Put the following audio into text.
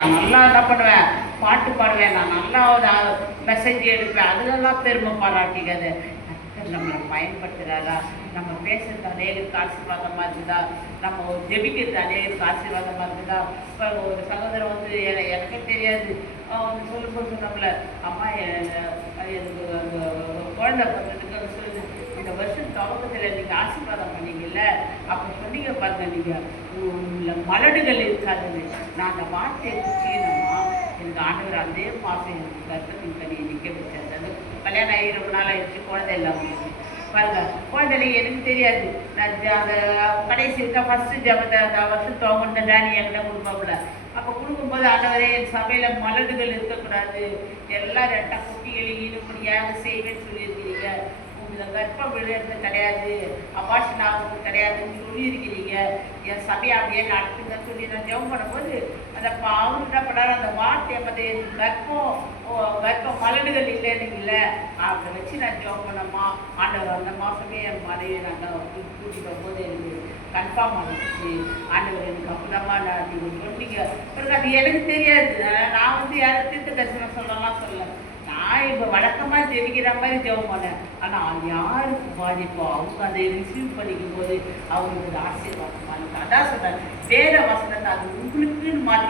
நான் நல்லா என்ன பண்ணுவேன். பாட்டு பாடுவேன். நான் நல்லா மெசேஜ் எடுப்பேன் அதுலெல்லாம் பெருமை பாராட்டிக்காது. கர்த்தர் நம்மளை பயன்படுத்துகிறாரா நம்ம பேசுறது அநேகருக்கு ஆசீர்வாதமாக இருக்குதா நம்ம ஜெபிக்கிறது அநேகருக்கு ஆசீர்வாதமாக இருக்குதா இப்போ ஒரு சகோதரம் வந்து எனக்கே தெரியாது. அவங்க சொல்லும்போது சொன்னோம்ல அம்மா எனக்கு குழந்தை பிறந்ததுக்கு வருஷம் நீங்கள் ஆசீர்வாதம் பண்ணீங்கல்ல அப்போ சொன்னீங்க பாருங்க நீங்கள் மலடுகள் இருக்காதுன்னு. நான் அந்த வார்த்தையை குச்சினம்மா எனக்கு ஆண்டவர் அதே மாதம் எனக்கு கர்ப்பத்தின் கனியை நிற்க வச்சாரு அது கல்யாணம் ஆகி ரொம்ப நாள் ஆயிடுச்சு குழந்தை இல்லாமல் பாருங்க குழந்தைல எனக்கு தெரியாது. நான் அந்த கடைசி ஃபஸ்ட்டு ஜபத்தை அந்த வருஷம் துவங்கின டேனி என்கிட்ட கொடுப்பாப்புல. அப்போ கொடுக்கும்போது ஆண்டவரே என் சபையில் மலடுகள் இருக்கக்கூடாது. எல்லாம் ரெட்டை குட்டிகளை ஈடுபடியாக செய்வேன்னு சொல்லியிருக்கிறீங்க. கர்ப்பம் விழுறது கிடையாது அபாஷன் ஆகுறது கிடையாதுன்னு சொல்லியிருக்கிறீங்க. என் சபையை அப்படியே சொல்லி நான் ஜெபம் பண்ணும்போது அந்த ப- என்ன பண்ணார்? அந்த வார்த்தையை பற்றி கர்ப்பம் ஓ, கர்ப்பம் மலடுகள் இல்லைன்னு அதை வச்சு நான் ஜெபம் பண்ணம்மா. ஆண்டவர் அந்த மாதமே என் மனைவி நாங்கள் கூட்டிகிட்ட போது எனக்கு கன்ஃபார்ம் ஆகிடுச்சு ஆண்டவர் எனக்கு அப்புறமா நான் நீங்கள் சொன்னீங்க. பிறகு அது எனக்கு தெரியாது. நான் வந்து யாரும் தீர்த்த தரிசனம் சொல்லலாம் சொல்லலை. நான் இப்போ வழக்கமாக ஜெபிக்கிற மாதிரி ஜெபம் பண்ணேன் ஆனால் யாருக்கு பாதிப்போ? அவங்க அதை ரிசீவ் பண்ணிக்கும் போது அவங்களுக்கு ஒரு ஆசீர்வாதமாக அதான் சொல்கிறேன் வேற வசனத்தை அது உங்களுக்குன்னு மாற்றி